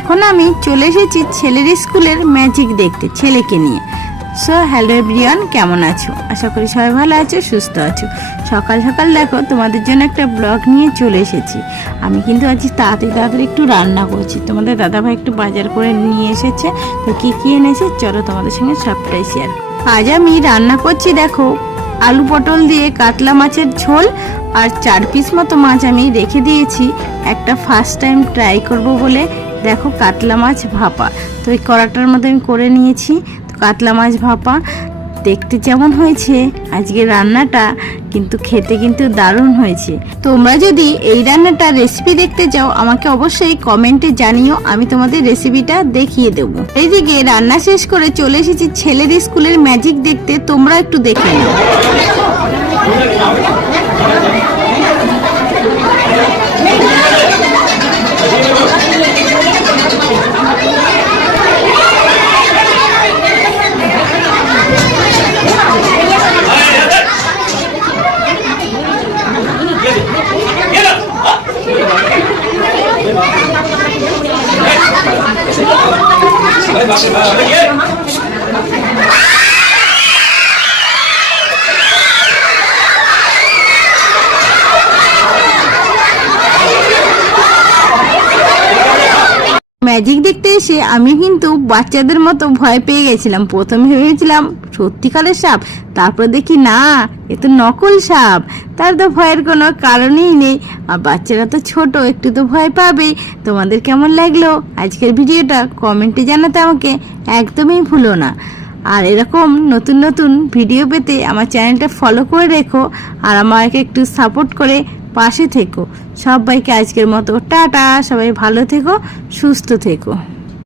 এখন আমি চলে এসেছি ছেলের স্কুলের ম্যাজিক দেখতে ছেলেকে নিয়ে। সো হ্যালো এভরিওয়ান, কেমন আছো? আশা করি সবাই ভালো আছো, সুস্থ আছো। সকাল সকাল দেখো তোমাদের জন্য একটা ব্লগ নিয়ে চলে এসেছি। আমি কিন্তু আজ তাড়াতাড়ি একটু রান্না করছি। তোমাদের দাদাভাই একটু বাজার করে নিয়ে এসেছে, তো কী কী এনেছে চলো তোমাদের সঙ্গে সবটাই শেয়ার। আজ আমি রান্না করছি দেখো আলু পটল দিয়ে কাতলা মাছের ঝোল, আর 4 পিস মতো মাছ আমি রেখে দিয়েছি একটা ফার্স্ট টাইম ট্রাই করব বলে। দেখো কাতলা মাছ ভাপা, তো এই কড়াটার মধ্যে আমি করে নিয়েছি। তো কাতলা মাছ ভাপা দেখতে যেমন হয়েছে, আজকে রান্নাটা কিন্তু খেতে কিন্তু দারুণ হয়েছে। তোমরা যদি এই রান্নাটা রেসিপি দেখতে চাও আমাকে অবশ্যই কমেন্টে জানিও, আমি তোমাদের রেসিপিটা দেখিয়ে দেবো। এইদিকে রান্না শেষ করে চলে এসেছি ছেলের স্কুলের ম্যাজিক দেখতে, তোমরা একটু দেখে নাও। ম্যাজিক দেখতে এসে আমি কিন্তু বাচ্চাদের মতো ভয় পেয়ে গেছিলাম। প্রথমে ভেবেছিলাম সত্যিকারের সাপ, তারপর দেখি না, এ তো নকল সাপ। তার তো ভয়ের কোনো কারণই নেই, আর বাচ্চারা তো ছোট, একটু তো ভয় পাবেই। তোমাদের কেমন লাগলো আজকের ভিডিওটা কমেন্টে জানাতে আমাকে একদমই ভুলো না। আর এরকম নতুন নতুন ভিডিও পেতে আমার চ্যানেলটা ফলো করে রেখো, আর আমাকে একটু সাপোর্ট করে পাশে থেকো। সবাইকে আজকের মতো টাটা, সবাই ভালো থেকো, সুস্থ থেকো।